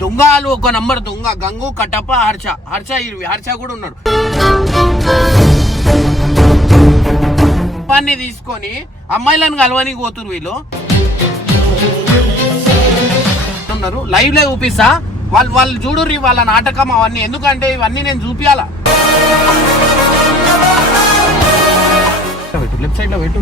దొంగలు ఒక నంబర్ దొంగ. గంగు కట్టప్ప హర్ష. హర్ష ఇరవి. హర్ష కూడా ఉన్నాడు. పని తీసుకొని అమ్మాయిలను కలవనికి పోతురు వీళ్ళు. ఉన్నారు. లైవ్లో చూపిస్తా. వాళ్ళు వాళ్ళు చూడుర్రి వాళ్ళ నాటకం అవన్నీ. ఎందుకంటే ఇవన్నీ నేను చూపియాలా? లెఫ్ట్ సైడ్లో పెట్టు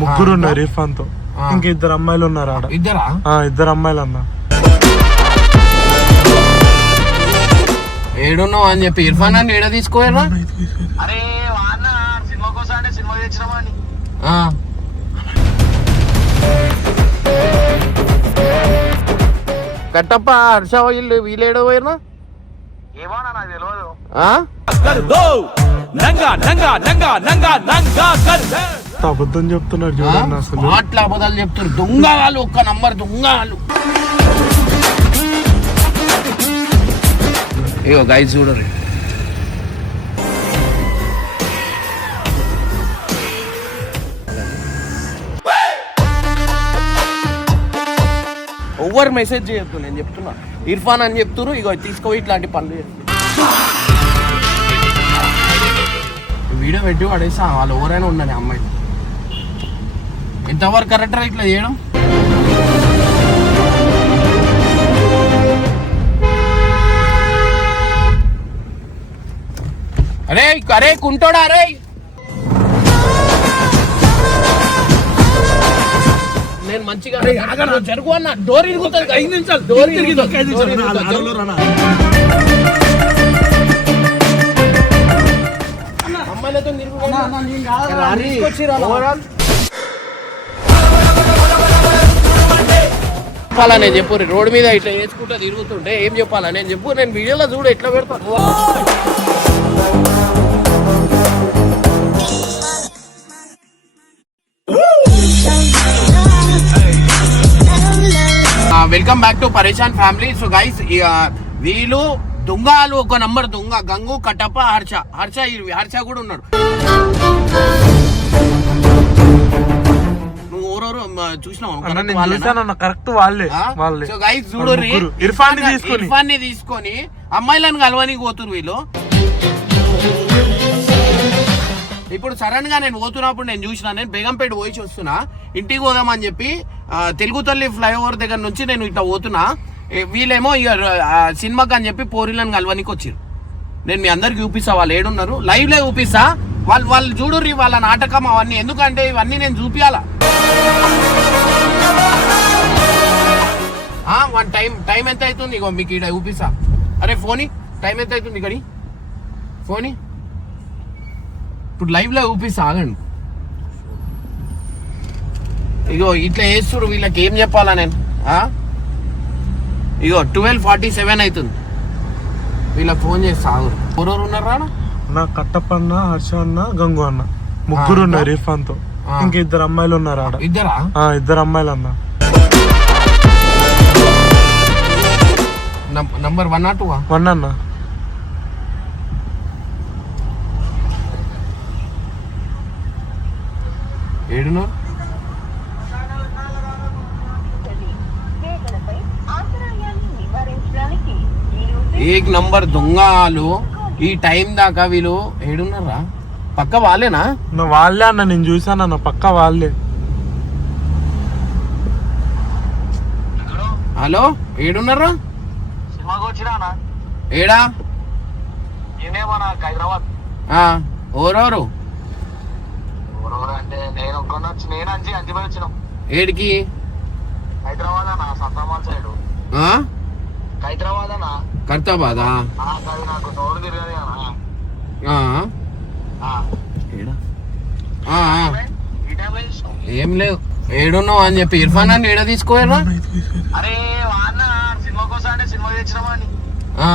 ముగ్గురు ఉన్నారు ఇర్ఫాన్తో. ఇంక ఇద్దరు అమ్మాయిలు ఉన్నారు ఆడ. ఇద్దరా? ఆ, ఇద్దరు అమ్మాయిలు అన్న ఏడున్నావు అని చెప్పి. ఇర్ఫాన్ అని ఏడ తీసుకోయారా అరే వాన్న సినిమా కోసం అంటే సినిమా. కట్టప్ప హర్ష వీళ్ళు వీళ్ళేడో పోయినా ఏమో నాకు తెలియదు ఎంత అబద్ధం చెప్తున్నారు చూడండి అసలు. మాటల అబద్ధాలు చెప్తారు దొంగ వాళ్ళు ఒక్క నంబర్ దొంగ వాళ్ళు ఇగో గైస్ చూడరు. ఓవర్ మెసేజ్ చేయొద్దు నేను చెప్తున్నా. ఇర్ఫాన్ అని చెప్తున్నారు ఇగో తీసుకో ఇట్లాంటి పనులు వీడియో పెట్టి పడేసా వాళ్ళు ఎవరైనా ఉండని అమ్మాయి ఎంతవరకు కరెక్టరా ఇట్లా చేయడం? అరే అరే కుంటోడా అరే! నేను మంచిగా జరుగు అన్న. డోర్ ఇరుగుతుంది. ఐదు నిమిషాలు డోర్ అమ్మాయిలతో చెప్పాలా నేను చెప్పు రోడ్డు మీద ఇట్లా వేసుకుంటా తిరుగుతుంటే ఏం చెప్పాలా? నేను చెప్పు నేను వీడియోలో చూడు ఎట్లా పెడతాను welcome back to Pareshan family. So guys వీళ్ళు దొంగలు ఒక నంబర్ దొంగ గంగు కట్టప్ప హర్ష. హర్ష హర్ష కూడా ఉన్నాడు. నువ్వు చూసినావు? కరెక్ట్ వాళ్ళే సో గైస్ చూడు. ఇర్ఫాన్ని తీసుకొని. ఇర్ఫాన్ని తీసుకొని అమ్మాయిలను కలవనికి పోతురు వీళ్ళు. ఇప్పుడు సడన్గా నేను పోతున్నప్పుడు నేను చూసిన నేను బేగంపేట పోయి వస్తున్నా ఇంటికి పోదామని చెప్పి తెలుగు తల్లి ఫ్లైఓవర్ దగ్గర నుంచి నేను ఇట్లా పోతున్నా. వీళ్ళేమో ఇక సినిమాకి అని చెప్పి పోరీలను కలవనికి వచ్చారు నేను మీ అందరికి చూపిస్తా వాళ్ళు ఏడున్నారు. లైవ్లో చూపిస్తా. వాళ్ళు వాళ్ళు చూడుర్రి వాళ్ళ నాటకం అవన్నీ. ఎందుకంటే ఇవన్నీ నేను చూపించాలా వన్ టైం టైం ఎంత అవుతుంది ఇగో మీకు ఇక్కడ చూపిస్తా. అరే ఫోని టైం ఎంత అవుతుంది ఇక్కడి? ఫోని? ఇప్పుడు లైవ్లో చూపిస్తా ఆగండి. ఇగో ఇట్లా వేస్తుడు వీళ్ళకి ఏం చెప్పాలా నేను? ఇగో ట్వెల్వ్ ఫార్టీ సెవెన్ అవుతుంది. వీళ్ళకి ఫోన్ చేసి ఆగురు ఎవరెవరు ఉన్నారా నా కట్టప్ప అన్న హర్ష అన్న గంగు అన్న. ముగ్గురు ఉన్నారు ఇర్ఫాన్తో. ఇంక ఇద్దరు అమ్మాయిలు ఉన్నారు ఆడ. ఇద్దరా? ఆ, ఇద్దరు అమ్మాయిలు అన్న. నంబర్ వన్ నాట్ వన్ అన్న. మీరు ఏక్ నంబర్ దొంగలు. ఈ టైం దాకా వీళ్ళు ఏడున్నారా? పక్క వాళ్ళేనా? నా వాళ్ళే అన్న నేను చూసానన్న పక్క వాళ్ళే. హలో ఏడున్నారా? ఏడా? హైదరాబాద్. ఓరెవరు నేను ఒక్కడిని వచ్చి నేను వచ్చినాం. ఏడికి? హైదరాబాద్ అన్న సత్తామాల్ సైడ్ ఆ? హైదరాబాద్ అన్న. కాదు నాకు నోరు తిరగదు అన్న. ఆ, ఆ. ఏడా? ఆ, ఆ, ఈ టైంలో చూసినాం. ఏం లేవు. ఏడున్నావు అని చెప్పి ఇర్ఫాన్ అని ఏడ తీసుకోయారా అరే వాన్న సినిమా కోసం అంటే సినిమా తెచ్చినామా అని ఆ,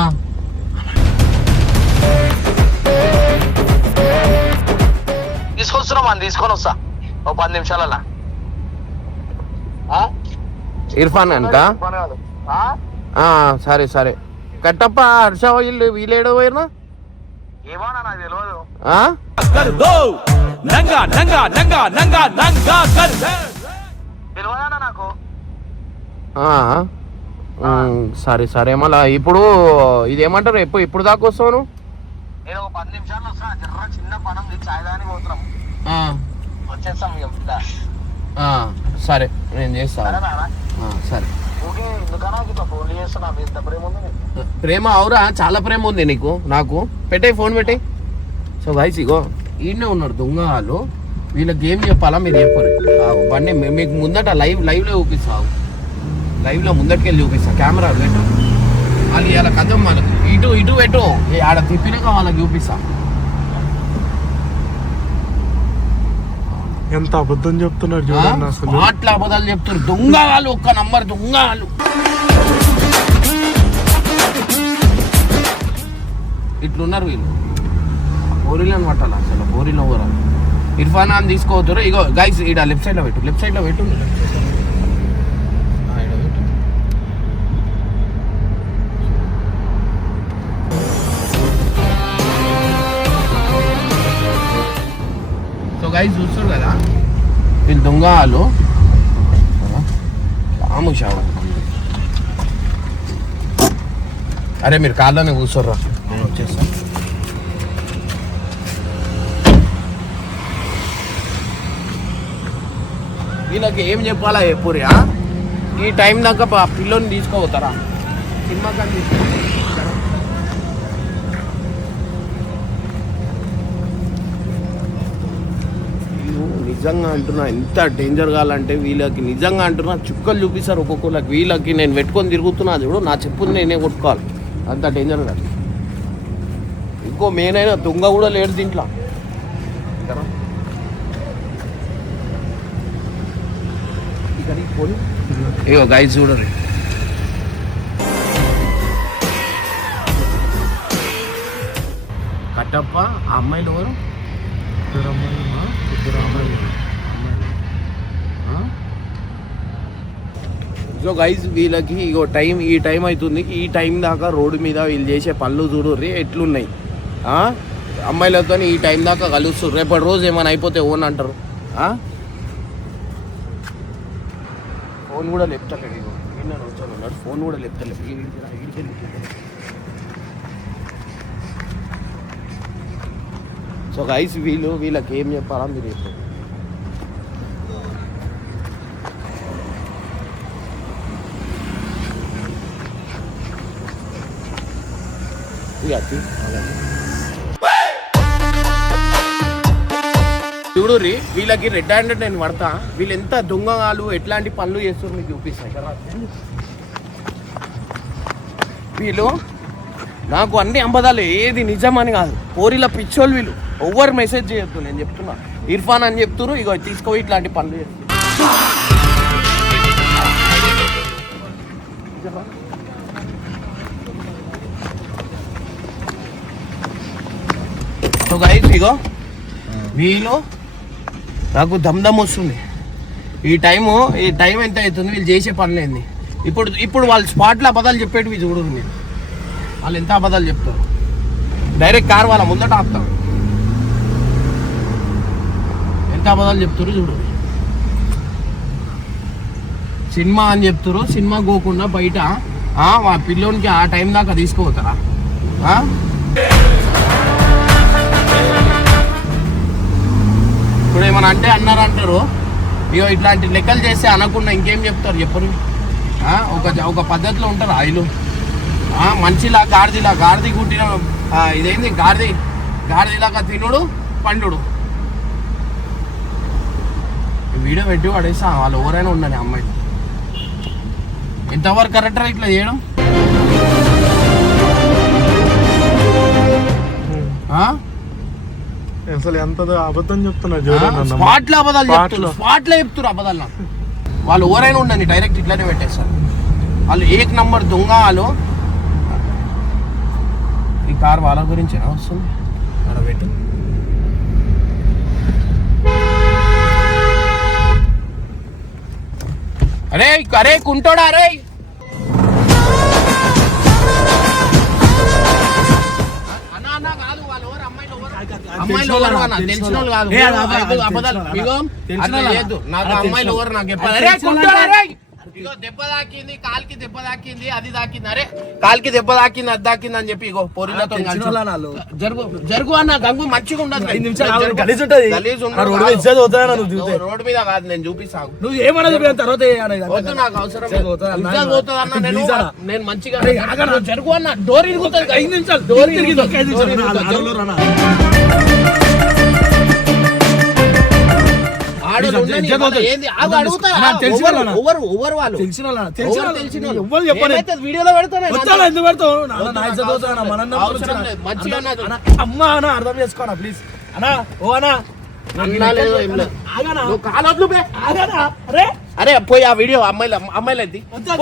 తీసుకొస్తున్నాం అని తీసుకొని వస్తా. ఓ పది నిమిషాలలా. ఇర్ఫాన్ అంట సరే సరే. కట్టప్ప హర్ష వీళ్ళు వీళ్ళేడో పోయినా సరే సరే మళ్ళా ఇప్పుడు ఇదేమంటారు? ఎప్పుడు ఎప్పుడు దాకా వస్తావు నేను ఒక పది నిమిషాల్లో వస్తున్నా జర్ర చిన్న పనం ఉంది చాయ్ దాని పోతున్నాం వచ్చేస్తాం ఇక సరే నేను చేస్తాను సరే ప్రేమ అవురా చాలా ప్రేమ ఉంది నీకు నాకు. పెట్టే ఫోన్ పెట్టే సో గైస్ ఇగో ఈయనే ఉన్నారు దొంగ వాళ్ళు వీళ్ళకి గేమ్ చెప్పాలా మీరు చెప్పరు. బండి మీకు ముందట లైవ్ లైవ్లో చూపిస్తావు లైవ్లో ముందటికెళ్ళి చూపిస్తా కెమెరా పెట్టు. వాళ్ళు ఇలా కథం వాళ్ళకి ఇటు ఇటు పెట్టు. ఏ ఆడ తిప్పినాక వాళ్ళకి చూపిస్తా. ఎంత అబద్ధం చెప్తున్నారు చూడండి అసలు. స్మార్ట్ అబద్ధాలు చెప్తారు దొంగ వాళ్ళు ఒక్క నంబర్ దొంగ వాళ్ళు. ఇట్లున్నారు వీళ్ళు. బోరీలను పట్టాలి అసలు? బోరీలో ఇర్ఫాన్ అని తీసుకోవద్దురు. ఇగో గైస్ ఈడ లెఫ్ట్ సైడ్లో పెట్టు. లెఫ్ట్ సైడ్లో పెట్టు. వాళ్ళు పాము షావు. అరే మీరు కాళ్ళనే కూర్చోర్రా. నేను వచ్చేస్తా. వీళ్ళకి ఏం చెప్పాలా ఎప్పురియా ఈ టైం దాకా పిల్లోని తీసుకోపోతారా? సినిమా కానీ తీసుకో వీళ్ళు నిజంగా అంటున్నా ఎంత డేంజర్ కావాలంటే వీళ్ళకి నిజంగా అంటున్నా చుక్కలు చూపిస్తారు ఒక్కొక్కరికి వీళ్ళకి నేను పెట్టుకొని తిరుగుతున్నా అది కూడా నా చెప్పుని నేనే కొట్టుకోవాలి. అంత డేంజర్ కాదు ఇంకో మెయిన్ అయినా దొంగ కూడా లేడు దీంట్లో. ఇగో గైస్ చూడరు కట్టప్ప ఆ అమ్మాయిలు ఎవరు? అమ్మాయిలు. సో గైజ్ వీళ్ళకి ఇగో టైం ఈ టైం అవుతుంది ఈ టైం దాకా రోడ్డు మీద వీళ్ళు చేసే పనులు చూడుర్రి ఎట్లున్నాయి? అమ్మాయిలతో ఈ టైం దాకా కలుస్తారు రేపటి రోజు ఏమైనా అయిపోతే ఓన్ అంటారు? ఫోన్ కూడా లేపుతలేడు ఇగో. ఫోన్ కూడా లేపుతలేడు ఈడికి రా, ఈడికి వెళ్ళి కూర్చో. సో గైస్ వీళ్ళు వీళ్ళకి ఏం చెప్పాలా మీరు చెప్పండి. చూడు రీ వీళ్ళకి రెడ్ హ్యాండెడ్ నేను పడతా. వీళ్ళు ఎంత దొంగగాలు ఎట్లాంటి పనులు చేస్తారు మీకు చూపిస్తాయి కదా వీళ్ళు నాకు అన్ని అంబదాలు ఏది నిజమని కాదు. కోరిల పిచ్చోళ్ళు వీళ్ళు ఓవర్ మెసేజ్ చేయొద్దు నేను చెప్తున్నా. ఇర్ఫాన్ అని చెప్తున్నారు ఇగో తీసుకో ఇట్లాంటి పనులు సో గైస్ ఇగో వీళ్ళు నాకు దమ్దమ్ వస్తుంది. ఈ టైము ఈ టైం ఎంత అవుతుంది? వీళ్ళు చేసే పనులేంది ఇప్పుడు ఇప్పుడు వాళ్ళు స్పాట్లో అబద్ధాలు చెప్పేటివి చూడదు నేను వాళ్ళు ఎంత అబద్ధాలు చెప్తారు? డైరెక్ట్ కార్ వాళ్ళ ముందట ఆపుతారు. ఎంత అబద్ధాలు చెప్తారు చూడు. సినిమా అని చెప్తారు సినిమా పోకుండా బయట మా పిల్లోనికి ఆ టైం దాకా తీసుకుపోతారా? ఇప్పుడు ఏమైనా అంటే అన్నారు అంటారు ఇగో ఇట్లాంటి లెక్కలు చేస్తే అనకుండా ఇంకేం చెప్తారు చెప్పరు. ఒక ఒక పద్ధతిలో ఉంటారు ఆయిలు. మంచిలా గాడిదిలా గాడిది కుట్టిన ఇదేంది గాడిది గాడిదిలాగా తినుడు పండుడు వీడియో పెట్టి పడేసా వాళ్ళు ఎవరైనా ఉండని అమ్మాయి ఎంతవరకు కరెక్టరా ఇట్లా చేయడం? అసలు ఎంత అబద్ధం. స్పాట్లో అబద్ధాలు చెప్తున్నారు. స్పాట్లో చెప్తున్నారు అబద్ధాలు నాకు. వాళ్ళు ఎవరైనా ఉండని డైరెక్ట్ ఇట్లానే పెట్టేస్తారు వాళ్ళు ఏక్ నంబర్ దొంగ వాళ్ళు ఈ కార్ వాళ్ళ గురించి వస్తుంది? అక్కడ పెట్టు. అరే అరే కుంటోడా అరే! అమ్మాయిలు ఎవరు? అన్న? తెలిసిన వాళ్ళు కాదు. అబద్ధాలు, ఇగో, అట్లా? లేదు. నాకు అమ్మాయిలు ఎవరు నాకు చెప్పాలి? అది అరే, తెలిసిన కుంటోడా, వాళ్ళ? అరే! ఇగో దెబ్బ తాకింది కాలికి దెబ్బ తాకింది అది తాకింది. అరే కాలికి దెబ్బ తాకింది అది తాకింది అని చెప్పి ఇగో పొరిలతో. జరుగు జరుగు అన్న గంగు మంచిగా ఉండదు. ఐదు నిమిషాలు. గలీజ్ ఉంటది. గలీజ్ ఆ ఉండదు. రోడ్డు మీద కాదు. నేను చూపిస్తాను. నువ్వు ఏమన్నా చెప్పిన తర్వాత వద్దు. నాకు అవసరం పోతుందా? అన్న. నేను మంచిగా జరుగు అన్న. డోర్ ఇరుగుతుంది ఐదు నిమిషాలు. డోర్ ఇరుగుతుంది. అమ్మా అన్న అర్థం చేసుకోనా ప్లీజ్ అన్నా ఓ అన్నా. అరే. పోయి ఆ వీడియో అమ్మాయిల అమ్మాయిలు ఎత్తి వద్దా,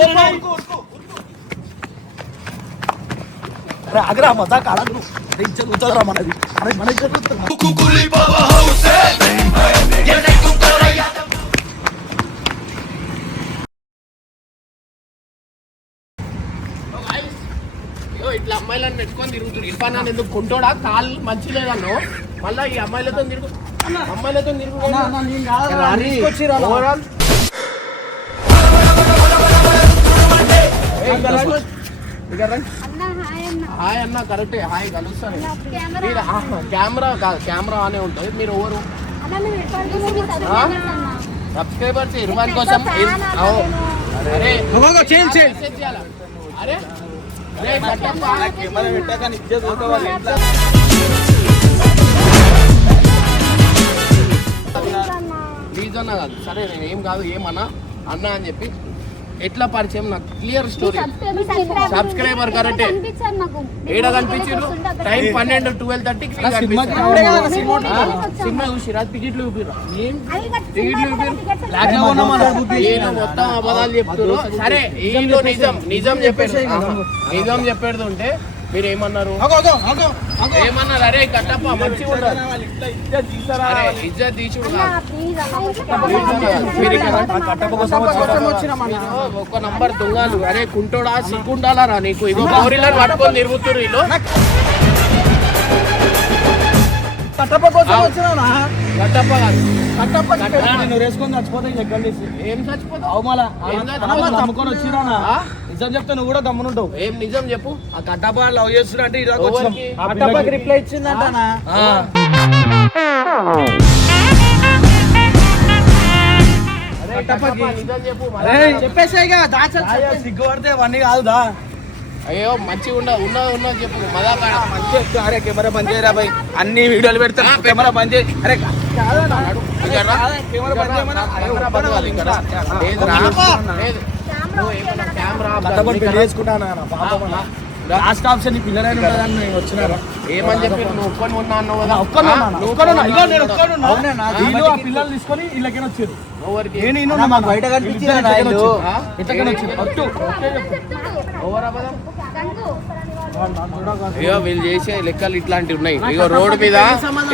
అరే, ఆగరా మజాక్ ఆడకు అరే పోతుందిరా మనది? అరే మన ఇట్లా అమ్మాయిలను పెట్టుకొని తిరుగుతుంది ఇర్ఫాన్ అని ఎందుకు కొంటోడా? కాళ్ళు మంచి లేదన్ను. మళ్ళా ఈ అమ్మాయిలతో తిరుగు. అమ్మాయిలతో తిరుగు ఇక్కడ రండి. హాయ్ అన్న కరెక్టే. హాయ్ కలుస్తాను. మీరు కెమెరా. కాదు కెమెరా అనే ఉంటుంది. మీరు ఎవరు? సబ్స్క్రైబర్స్ ఇరవై కోసం అరే అన్న కాదు. సరే నేను ఏం కాదు ఏమన్నా? అన్న అని చెప్పి ఎట్లా పరిచయం? నాకు క్లియర్ స్టోరీ. సబ్స్క్రైబర్ కరెక్టే. ఏడ కనిపించారు టైం పన్నెండు ట్వెల్వ్ థర్టీకి సినిమా చూసి రాత్రి టికెట్లు చూపిరా ఏం? టికెట్లు చూపిరు మొత్తం అబద్ధాలు చెప్తున్నారు సరే నిజం నిజం చెప్పేసి నిజం చెప్పేది ఉంటే మీరు ఏమన్నారు ఏమన్నారు? అరే కట్టప్ప ఇజ్జత్ మీరు ఒక నంబర్ దొంగలు. అరే కుంటోడా సిగ్గుండాలా రా నీకు? ఇగో గౌరీలను పట్టుకొని తిరుగుతున్నారు వీళ్ళు. కట్టప్ప కోసం వచ్చినానా? కట్టప్ప కాదు. కట్టప్ప నేను వేసుకొని చచ్చిపోతే ఎక్కడ ఏం చచ్చిపోతావు? అవమాల ఏం చచ్చిపోతావు? ఆ? నిజం చెప్తే నువ్వు కూడా దమ్మునుంటావు ఏం నిజం చెప్పు ఆ కట్టప్ప లవ్ చేస్తున్నా అంటే ఇరాకు ఎవరికి? కట్టప్పకి రిప్లై ఇచ్చిందంటనా కట్టప్ప నిజం చెప్పు చెప్పేసాయిగా సిగ్గుపడితే అవన్నీ కాదుదా అయ్యో మంచిగా ఉండ ఉన్న ఉన్న చెప్పు మదాకా అరే కెమెరా బంద్ చేయరా భయ్ అన్ని వీడియోలు పెడతా ఆ, కెమెరా బంద్ చేయి అరే. కెమెరా బంద్ చేయమన్నా. లేదురా. లేదు. నువ్వు ఏమన్నా పెళ్ళి చేసుకుంటానా లాస్ట్ ఆప్షన్ ఈ పిల్లలైన ఉంటుందని నేను వచ్చినారా ఏమని చెప్పి నువ్వు ఒక్కని ఉన్నా అన్నావు కదా? ఒక్కనున్నా వీళ్ళు ఆ పిల్లలు తీసుకొని ఇళ్ళకైనా వచ్చారు. ఎవరికి? నేను ఈయన మాకు బయట కనిపించారు ఆ? ఎట్లకని వచ్చారు. పట్టు ఎవరు అబద్ధం? అయ్యో వీళ్ళు చేసే లెక్కలు ఇట్లాంటివి ఉన్నాయి. ఇగో రోడ్డు మీద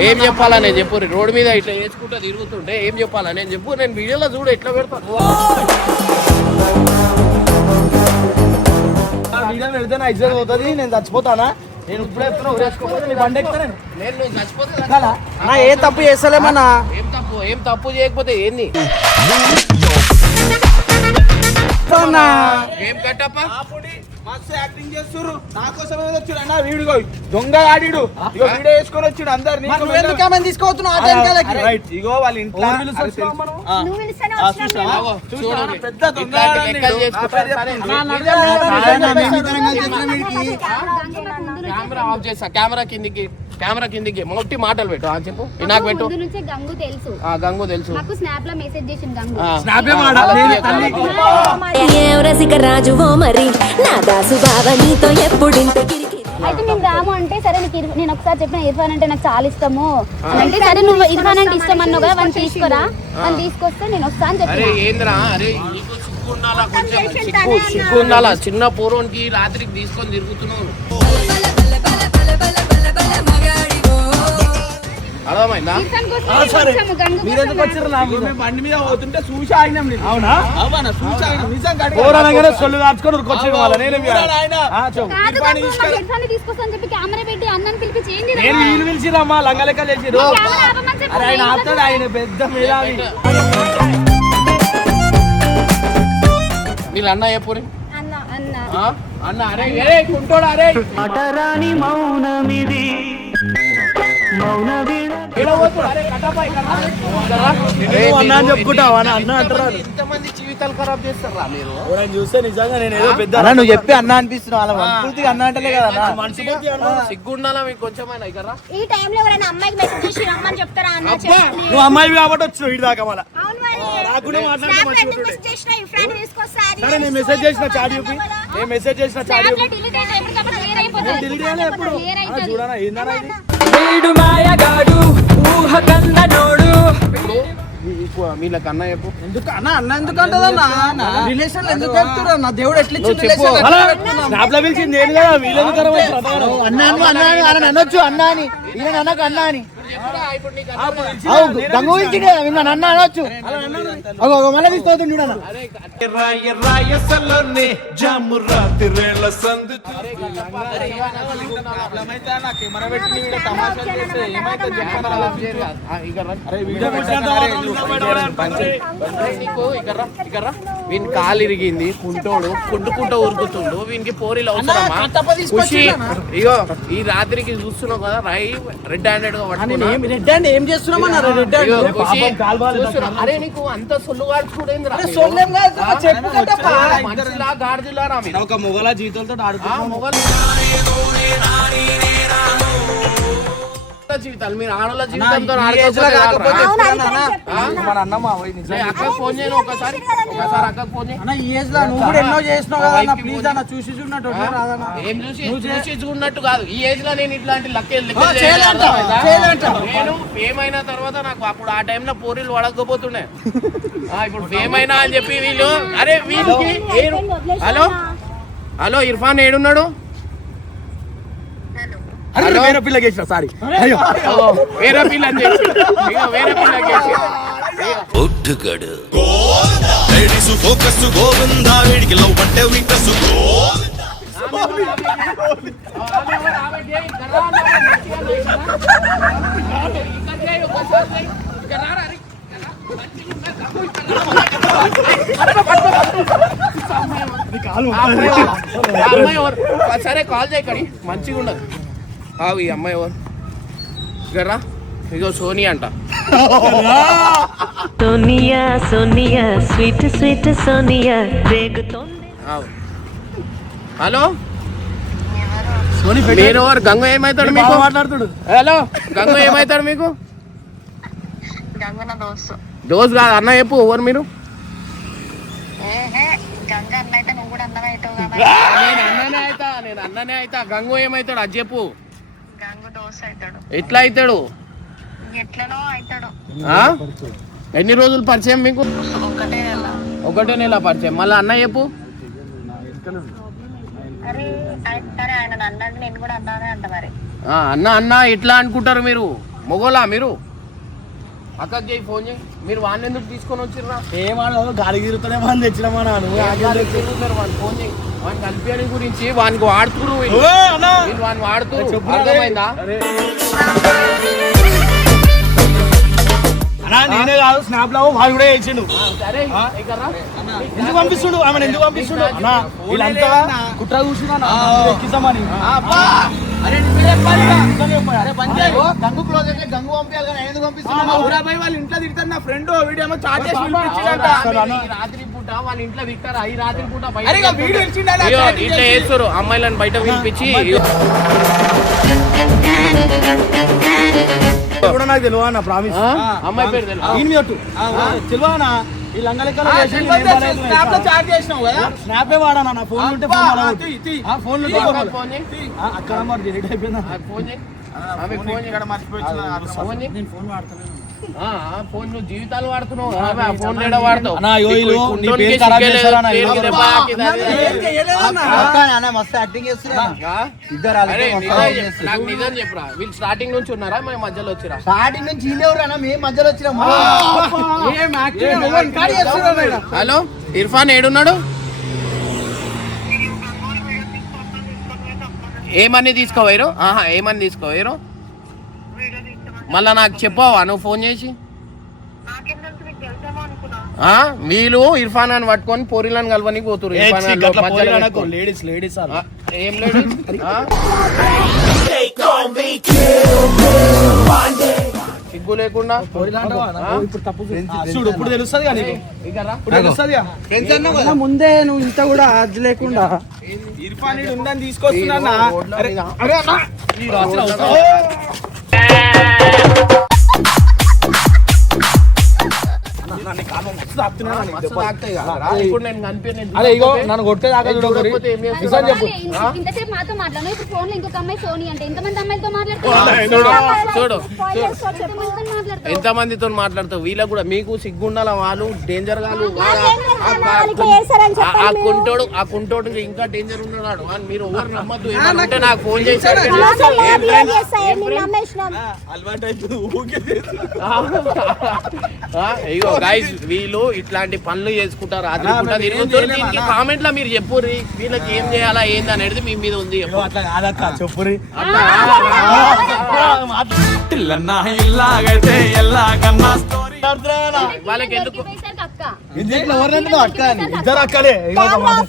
ఏం చెప్పాలా? నేను చెప్పు. రోడ్డు మీద ఇట్లా వేసుకుంటా తిరుగుతుంటే ఏం చెప్పాలా? నేను చెప్పు నేను వీడియోలో చూడు ఎట్లా పెడతాను వీడియో పెడితే నా ఇజ్జత్ పోతుంది నేను చచ్చిపోతానా? నేను ఇప్పుడే ఎత్తున్నా ఊరేసుకోకపోతే నీ బండి ఎక్కుతా నేను? నేను నువ్వు చచ్చిపోతే కాలా? అన్నా ఏ తప్పు చేస్తలేమన్నా ఏం తప్పు ఏం తప్పు చేయకపోతే ఏంది? ఏం కట్టప్ప? మస్తు యాక్టింగ్ చేస్తుర్రు. నా కోసమే వచ్చాడు అన్న వీడియో దొంగ ఆడిడు. ఇగో వీడియో వేసుకొని వచ్చాడు అందరు. రైట్. ఇగో వాళ్ళ ఇంట్లో ఆ. కెమెరా ఆఫ్ చేస్తా కెమెరా కిందికి కెమెరా కిందికి మొట్టి మాటలు పెట్టు. ఆ చెప్పు. నాకు పెట్టు. ముందు నుంచే గంగు తెలుసు. ఆ గంగు తెలుసు. నాకు స్నాప్లో మెసేజ్ గంగు. స్నాపే. ఏం రాజువో మరి. నా దాసు బావ నీతో అయితే మేము రాము అంటే సరే నీకు నేను ఒకసారి చెప్పిన ఇర్ఫాన్ అంటే నాకు చాలా ఇష్టము. అంటే సరే నువ్వు ఇర్ఫాన్ అంటే ఇష్టం అన్నావు కదా వాడిని తీసుకురా. అని తీసుకొస్తే నేను వస్తా అని అరే చెప్పిన ఏంద్రా? అరే నీకు సిగ్గు ఉండాలా కొంచెం సిగ్గు సిగ్గు ఉండాలా చిన్న పూర్వనికి రాత్రికి తీసుకొని తిరుగుతున్నావు అర్థమైందా? సరే. వచ్చారు నా మీద? మేము బండి మీద పోతుంటే చూసి ఆగినాం నేను. అవునా? అవునా ఆగినాం. సొల్లు వాళ్ళ నేను తీసుకొస్తాను చెప్పి. కెమెరా పెట్టి పిలిపించి ఏంది నేను వీళ్ళు పిలిచిరమ్మా? చేసిరు అరే ఆయన ఆయన పెద్ద మేధావి. వీళ్ళ అన్న చెప్పురి అన్న అన్న. ఆ? అన్న అరే కుంటోడు అరే. ఈడ ఇంతమంది- ఇంతమంది జీవితాలు ఖరాబ్ చేస్తారా మీరు చూస్తే నిజంగా నేను ఏదో పెద్ద నువ్వు చెప్పి అన్న అనిపిస్తున్నావు అలా మనస్ఫూర్తిగా అన్న అంటలే కదా అన్న. మనిషి బుద్ధి అన్న. సిగ్గుండాలా మీకు కొంచెమైనా ఇక్కడ రా. ఈ టైంలో ఎవరైనా అమ్మాయికి మెసేజ్ చేసి రమ్మని చెప్తారా అన్న అబ్బా! చెప్పండి. నువ్వు అమ్మాయి కాబట్టి వచ్చినావు ఇటు దాకా మళ్ళా. రాకుండా. మెసేజ్ చేసినా? సరే నేను మెసేజ్ చాట్ చూపి? నేను మెసేజ్ చేసిన చాట్ చూపి అయిపోతుంది. అవుతుంది. చూడనా ఏందన్నా ఇది వీడు మాయగాడు ఊహ మీ- మీకు వీళ్ళకి అన్న చెప్పు. ఎందుకు అన్న అన్న ఎందుకు అంటదన్న రిలేషన్ ఎందుకు చెప్తున్నారు అన్న? దేవుడు ఎట్లా వీళ్ళని కరం అన్న అన్న అనొచ్చు అన్న అని. ఈయన అన్నకు అన్న అని. గంగు అనొచ్చు. మళ్ళీ తీసుకోవద్దు చూడన్న. వీని కాలు ఇరిగింది కుంటోడు కుంటుకుంటూ ఉరుకుతుండు వీనికి పోరీలు అవసరమా? ఇగో ఈ రాత్రికి చూస్తున్నావు కదా రై రెడ్ హ్యాండెడ్గా పట్టుకున్నా రెడ్ ఏం చేస్తున్నామన్నారు? రెడ్ చూస్తున్నా. అరే నీకు అంత సొల్లు ఒక మొగల జీతంతో ఆ, మొగలు. జీవితాలు. మీరు ఆడల జీవితంతో ఫోన్ చేయను ఒకసారి ఒకసారి అక్కకు ఫోన్ చేయి. అన్న ఈ ఏజ్లో నువ్వు కూడా ఎన్నో చేసినావు కదా అన్న ప్లీజ్ అన్న చూసి చూడనట్టు రాదన్న? ఏం చూసి చూసి చూడనట్టు కాదు. ఈ ఏజ్లో నేను ఇట్లాంటి లెక్క. నేను ఫేమ్ అయిన తర్వాత నాకు అప్పుడు ఆ టైంలో పోరీలు వడకపోతుండే. ఆ, ఇప్పుడు ఫేమ్ అయినా అని చెప్పి వీళ్ళు అరే వీళ్ళకి ఏడు హలో? హలో ఇర్ఫాన్ ఏడున్నాడు? వేరే పిల్లకి వేసిన సారీ. అయ్యో. వేరే పిల్ల వేరే పిల్లకి లేడీసు ఫోకస్ గోవిందా వీడికి లవ్ అంటే ఎవరు? సరే కాల్ చేయి ఇక్కడి మంచిగా ఉండదు ఆవు ఈ అమ్మాయి ఎవరు? ఇక్కడ రా. ఇగో సోనీ అంట. సోనియా సోనియా స్వీట్ స్వీట్ సోనియా రేగుతోంది. ఆవు. హలో? ఎవరు? గంగ ఏమవుతాడు మీకు? మాట్లాడుతుడు. హలో? గంగ ఏమవుతాడు మీకు? డోస్ కాదు అన్న చెప్పు ఎవరు మీరు? నేను అన్ననే అయితా నేను అన్ననే అయితా. గంగు ఏమవుతాడు అది చెప్పు. ఎట్లా అవుతాడు? ఎన్ని రోజులు పరిచయం మీకు? ఒకటే నెల. పరిచయం. మళ్ళీ అన్న చెప్పు. అన్న అన్న ఎట్లా అనుకుంటారు మీరు? మొగోలా మీరు? అక్కకి చేయి ఫోన్ చేయి. మీరు వాడిని ఎందుకు తీసుకొని వచ్చిర్రా? ఏమాడో గాలి తిరుగుతూనే మనం తెచ్చినామా నువ్వు మీరు వాడిని ఫోన్ చేయి. వాడిని కలిపేయడం గురించి వానికి వాడుతురు వాడిని చెప్పు అర్థమైందా? నేనే కాదు స్నాప్లో వాడు కూడా వేసిండు. ఎందుకు పంపిస్తుండు? ఆమె ఎందుకు పంపిస్తుండు? కుట్ర కూర్చున్నా గంగు క్లోజ్ అయితే గంగు పంపించాలి కానీ ఎందుకు పంపిస్తున్నావు మా ఊరాబాయి వాళ్ళ ఇంట్లో తిడతారు నా ఫ్రెండ్ వీడియో ఏమో చాట్ చేసి పిలిపించిండంట ఈ రాత్రి పూట వాళ్ళ ఇంట్లో ఈ రాత్రి పూట వీడియో ఇట్లా. వేస్తారు అమ్మాయిలను బయట పిలిపించి కూడా నాకు తెలియదు అన్న ప్రామిస్? అమ్మాయి పేరు తెలియదు ఈ లంగ లెక్కలో ఆ, వేసి తెలియదు నేను తెలుసు. బాగాలేదు స్నాప్లో తెలుసా? చాట్ చేసినావు కదా స్నాపే వాడానా నా ఫోన్ ఉంటే ఫోన్. ఆ ఫోన్ ఉంటే ఫోన్ ఫోన్ చేయి. అక్కడ మరి డిలీట్ అయిపోయిందా ఆ, ఫోన్ చేయి ఆమె ఫోన్ చేయి ఇక్కడ మర్చిపోయి నేను ఫోన్ వాడతాను ఫోన్ నువ్వు జీవితాలు వాడుతున్నావు ఫోన్ లేడా వాడతావు? నీకు నిజం చెప్పురా. వీళ్ళు స్టార్టింగ్ నుంచి ఉన్నారా? మేము మధ్యలో వచ్చిరా? స్టార్టింగ్ నుంచి మేము మధ్యలో హలో ఇర్ఫాన్ ఏడున్నాడు? ఏమని తీసుకోవేరు ఆహా ఏమని తీసుకోవేరు మళ్ళా నాకు చెప్పావా? నువ్వు ఫోన్ చేసి? వీళ్ళు ఇర్ఫాన్ అని పట్టుకొని పోరిలను కలవని పోతురు. లేడీస్ లేడీస్ ఏం లేదు ఆ? సిగ్గు లేకుండా? చూడు ఇప్పుడు తెలుస్తుంది కానీ తెలుస్తుంది ముందే నువ్వు ఇంత కూడా అది లేకుండా. ఇర్ఫాన్ ఉందని తీసుకొస్తున్నా ななな。అరే ఇగో నన్ను కొట్టేదాకా చూడకూరి? నిజం చెప్పు. ఇంత- ఇంతసేపు మాతో మాట్లాడు ఇప్పుడు ఫోన్లో ఇంకొక అమ్మాయి సోని అంటే ఎంతమంది అమ్మాయిలతో చూడు మాట్లాడుతున్నారు చూడు ఎంతమందితో మాట్లాడతావు ఎంత మందితో మాట్లాడతావు? వీళ్ళకి కూడా మీకు సిగ్గుండాల వాళ్ళు? డేంజర్ గాలు ఆ- ఆ కుంటోడు ఆ కుంటోడు ఇంకా డేంజర్ ఉన్నాడు వాడు మీరు ఎవరు నమ్మద్దు? ఏమన్నా ఉంటే నాకు ఫోన్ చేశాడు ఫ్రెండ్స్? అలవాటు అయిపోయింది ఇగో గైస్ వీళ్ళు ఇట్లాంటి పనులు చేసుకుంటారు రాత్రి తిరుగుతారు దీనికి కామెంట్లో మీరు చెప్పు వీళ్ళకి ఏం చేయాలా ఏంది అనేది మీ మీద ఉంది చెప్పు. అట్లా కాదక్క వాళ్ళకి ఎందుకు అక్క. ఇద్దరు మాట.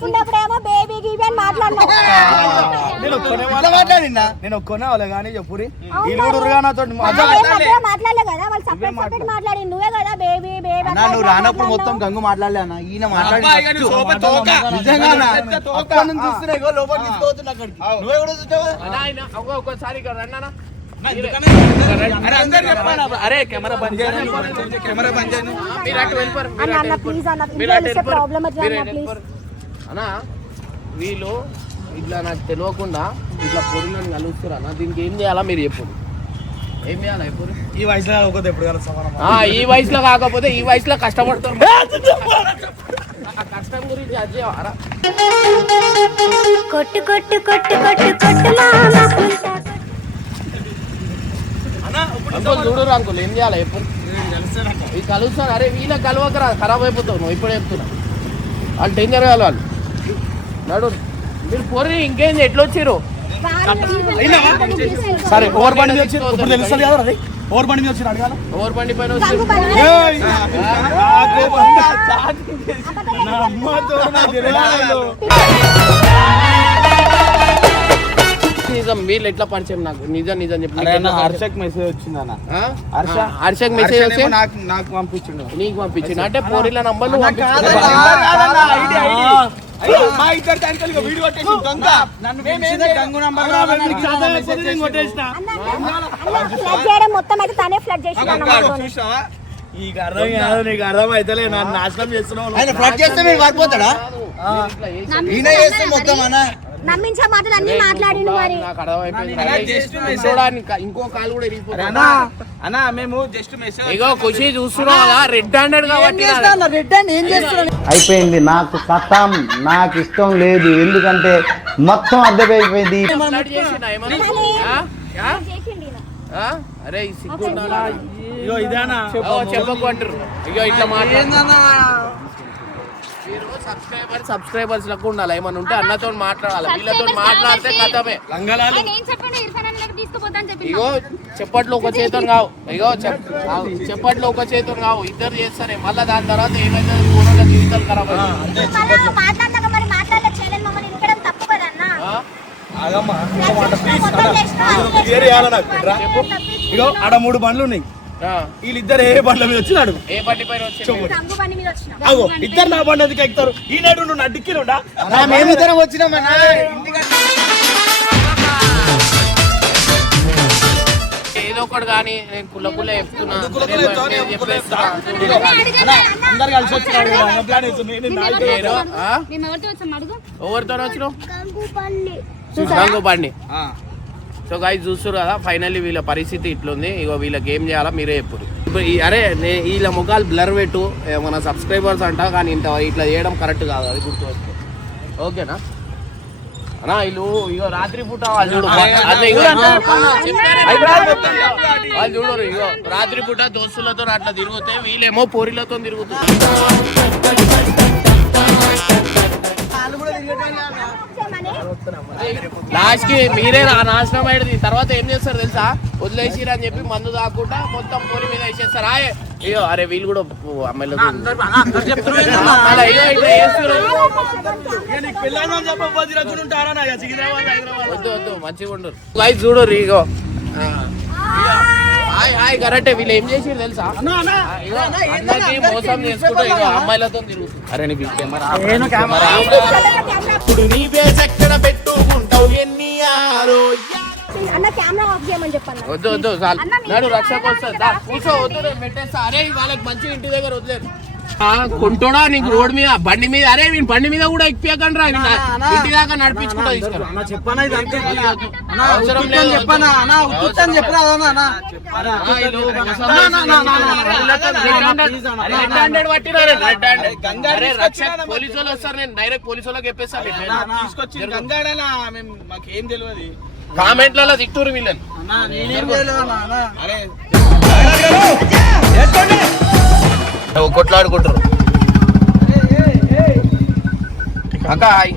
నేను ఒక్కనే నేను వాళ్ళే కానీ చెప్పురి. మాట్లాడలే కదా వాళ్ళు సపరేట్ సపరేట్ మాట్లాడి. నువ్వే కదా బేబీ నువ్వు రానప్పుడు మొత్తం గంగు మాట్లాడలే అన్న ఈయన మాట్లాడి. అరే కెమెరా బంద్ కెమెరా బంద్ మీరు అటు వెళ్ళిపోరు. మీరు అటు వెళ్ళిపోరు. మీరు అటు వెళ్ళిపోరు. అన్నా వీళ్ళు ఇట్లా నాకు తెలియకుండా ఇట్లా పొరులను కలుస్తారు అన్న. దీనికి ఏం చేయాలా మీరు చెప్పు. ఏం చేయాలా ఎప్పుడు ఈ వయసులో ఒకటి ఎప్పుడు కలుస్తాం ఆ, ఈ వయసులో కాకపోతే ఈ వయసులో కష్టం గురించి అది చేయవారా? కొట్టు కొట్టు కొట్టు కొట్టు కొట్టు మామ అంకుల్ ఏం చేయాలి ఎప్పుడు ఈ కలుస్తాను అరే వీళ్ళ కలవకరా ఖరాబ్ అయిపోతావు నువ్వు ఇప్పుడే చెప్తున్నా. వాళ్ళు డేంజర్ కలవాలి నడు మీరు పోరి ఇంకేంది ఎట్లా వచ్చారు? సరే ఓవర్ బండి మీద వచ్చి ఇప్పుడు తెలుస్తుంది కదా అది? ఓవర్ బండి మీద వచ్చి అడగాల? ఓవర్ బండి పైన వచ్చారు. నిజం వీళ్ళు ఎట్లా పరిచయం నాకు? నిజం నిజం చెప్పి. హర్షక్ మెసేజ్ వచ్చింది అన్న హర్ష? హర్షక్ మెసేజ్ వచ్చి నాకు నాకు పంపించిండు. నీకు అంటే పోరిల నంబర్లు మా ఇద్దరు వీడియో కొట్టేసి దొంగ మొత్తం అయితే తనే ఫ్లడ్ చేసి చూసావా నీకు అర్థం కాదు నీకు అర్థం అయితేలే నన్ను నాశనం చేస్తున్నావు ఆయన ఫ్లడ్ చేస్తే మీరు పడిపోతాడా ఈయన చేస్తే మొత్తం అన్న నమ్మించే మాటలు అన్ని మాట్లాడిండు మరి. నాకు అర్థమైపోయింది. చూడడానికి ఇంకో కాలు కూడా అన్నా అన్నా. మేము జస్ట్ మెసేజ్ ఇగో ఖుషి చూస్తున్నావు కదా రెడ్ హ్యాండెడ్ కాబట్టి అయిపోయింది నాకు కథం నాకు ఇష్టం లేదు. ఎందుకంటే మొత్తం అర్థమైపోయింది? అరే సిగ్గు ఇదేనా ఓ, చెప్పకు అంటారు ఇగో ఇట్లా మాట్లాడు. మీరు సబ్స్క్రైబర్స్లకు ఉండాలి? ఏమన్నా ఉంటే అన్నతో మాట్లాడాలి? వీళ్ళతో మాట్లాడితే కథమే. లంగలాలు. ఇగో చెప్పట్లో ఒక చేతులు కావు. ఇగో చెప్ కావు. చెప్పట్లో ఒక చేతులు కావు. ఇద్దరు చేస్తారే మళ్ళీ దాని తర్వాత ఏమైతే పూర్వక జీవితాలు ఖరాబ్. ఇగో ఆడ మూడు బండ్లు ఉన్నాయి. వీళ్ళిద్దరు ఏ బండ్ల మీద వచ్చినాడు ఏ బండి పైన వచ్చింది గంగు బండి మీద వచ్చిన. అగో ఇద్దరు నా బండి ఎందుకు ఎక్కుతారు. ఈ నేడు నువ్వు నా డిక్కిలుండా అన్న, మేమిద్దరం వచ్చినామన్న ఏదో ఒకటి కానీ నేను కుల్ల కుల్ల చెప్తున్నా. అందరు కలిసి వచ్చినాడు ఎవరితో వచ్చినావు? గంగు బండి. సో గాయస్ చూస్తారు కదా ఫైనల్లీ వీళ్ళ పరిస్థితి ఇట్లుంది. ఇగో వీళ్ళకి ఏం చేయాలో మీరే చెప్పురు ఇప్పుడు అరే నే- వీళ్ళ ముఖాలు బ్లర్ పెట్టు. మన సబ్స్క్రైబర్స్ అంట కానీ ఇంత ఇట్లా చేయడం కరెక్ట్ కాదు అది గుర్తుపెట్టుకో ఓకేనా? అన్నా వీళ్ళు ఇగో రాత్రి పూట వాళ్ళు చూడరు ఇగో. రాత్రి పూట దోస్తులతో అట్లా తిరుగుతే వీళ్ళేమో పోరిలతో తిరుగుతారు. లాస్ట్కి మీరే రా- నాశనం అయ్యేది. తర్వాత ఏం చేస్తారు తెలుసా? వదిలేసిరు అని చెప్పి మందు తాకుండా మొత్తం పొరి మీద వేసేస్తారు. ఆయ్! అయ్యో అరే వీళ్ళు కూడా హైదరాబాద్. వద్దు వద్దు మంచిగా ఉండరు గైస్ చూడు ఇగో. హాయ్ హాయ్ కరెక్టే. వీళ్ళు ఏం చేసిరు తెలుసా? అందరికీ మోసం చేసుకుంటూ అమ్మాయిలతో తిరుగుతుంది అరే ఇప్పుడు చక్కెర పెట్టుకుంటావు ఎన్ని ఆరో అన్న కెమెరా ఆఫ్ చేయమని చెప్పాను వద్దు వద్దు చాలు. నాడు రక్షకు వస్తుంది దా, కూర్చో వద్దు పెట్టేస్తా. అరే వాళ్ళకి మంచి ఇంటి దగ్గర వదిలేదు కొంటోడా నీకు రోడ్ మీద బండి మీద అరే వీని బండి మీద కూడా ఎక్కిపోకండి రా ఇంటి దాకా నడిపించుకుంటా తీసుకురా చెప్పనా ఇది అంతే? ఉత్తుత్తని red handed red handed. Police వాళ్ళు వస్తారు నేను డైరెక్ట్ పోలీసు వాళ్ళకి చెప్పేస్తాను తీసుకొచ్చి గంగాడనా? మేము మాకేం తెలియదు. కామెంట్లలో తిట్టూరు వీళ్ళని. అన్న నేనేం చేయలేదు అన్న. అన్న అరే కొట్లాడుకుంటారు అక్క hi.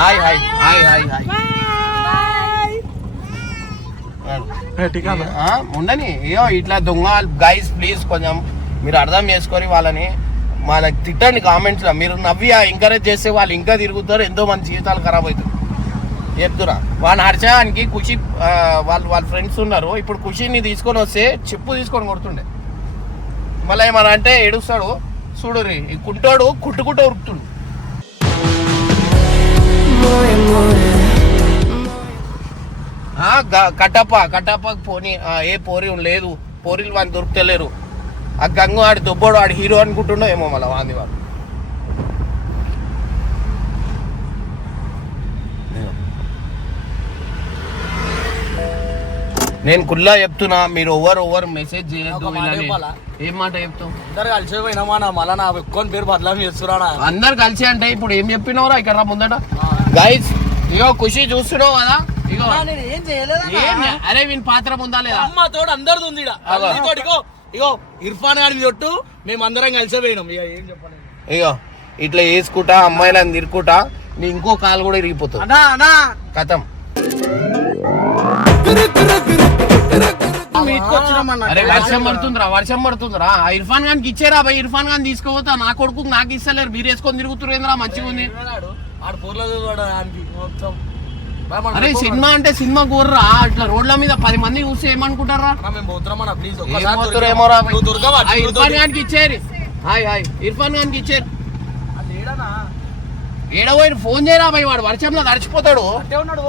Hi hi hi hi hi ఉండని. అయ్యో ఇట్లా దొంగ గైస్ ప్లీజ్ కొంచెం మీరు అర్థం చేసుకొని వాళ్ళని వాళ్ళకి తిట్టండి కామెంట్స్లో. మీరు నవ్వి ఎంకరేజ్ చేస్తే వాళ్ళు ఇంకా తిరుగుతారు ఎంతో మంది జీవితాలు ఖరాబ్ అవుతాయి. చెప్తురా వాడిని హర్షానికి ఖుషి వాళ్ళు వాళ్ళ ఫ్రెండ్స్ ఉన్నారు. ఇప్పుడు ఖుషిని తీసుకొని వస్తే చెప్పు తీసుకొని కొడుతుండే. మళ్ళీ ఏమన్నా అంటే ఏడుస్తాడు చూడు రే ఈ కుంటోడు కుట్టుకుంటూ ఉరుకుతుండు. కట్టప్ప కట్టప్ప పోని ఏ పోరి లేదు. పోరీలు వాడిని దొరుకుతలేరు. ఆ గంగు ఆడి దుబ్బోడు ఆడి హీరో అనుకుంటుండో ఏమో మళ్ళీ వాంది వాళ్ళు. నేను కుల్లా చెప్తున్నా మీరు ఓవర్ ఓవర్ మెసేజ్ చేయొద్దు వీళ్ళని. ఏం మాట చెప్తావు? అందరు కలిసిపోయినామా నా మళ్ళా నా ఎక్కువ పేరు బదలాం చేస్తురా అందరు కలిసి అంటే ఇప్పుడు ఏం చెప్పినవరా ఇక్కడ రా ముందట? గైస్ ఇగో ఖుషి చూస్తున్నావు కదా? ఇగో. నేను ఏం చేయలేదు ఏం లే. అరే వీని పాత్ర లేదా? అమ్మ తోడు అందరిది ఉంది ఈడ. ఇగో ఇగో ఇర్ఫాన్ గారి చుట్టూ మేము అందరం కలిసే పోయినాం. ఇక ఏం చెప్పాలి? ఇగో ఇట్లా వేసుకుంటా అమ్మాయిలను తిరుక్కుంటా నీ ఇంకో కాలు కూడా ఇరిగిపోతుంది. అన్నా అన్నా. కథం. అరే వర్షం పడుతుందిరా వర్షం పడుతుందిరా. ఆ ఇర్ఫాన్ ఖాన్ ఇచ్చారా భయ్ ఇర్ఫాన్ ఖాన్ తీసుకుపోతా. నా కొడుకు నాకు ఇస్తలేరు. మీరు వేసుకొని తిరుగుతున్నారు ఏంద్రా మంచిగా ఉంది. అరే. సినిమా అంటే సినిమా కూర్రా ఇట్లా రోడ్ల మీద పది మంది చూస్తే ఏమనుకుంటారా? ఇర్ఫాన్ ఖాన్కి ఇచ్చేరు. Hi hi. ఇర్ఫాన్ ఖాన్కి ఇచ్చారు. ఏడవోయి ఫోన్ చేయరా భయ్ వాడు వర్షంలో తడిచిపోతాడు. ఉన్నాడు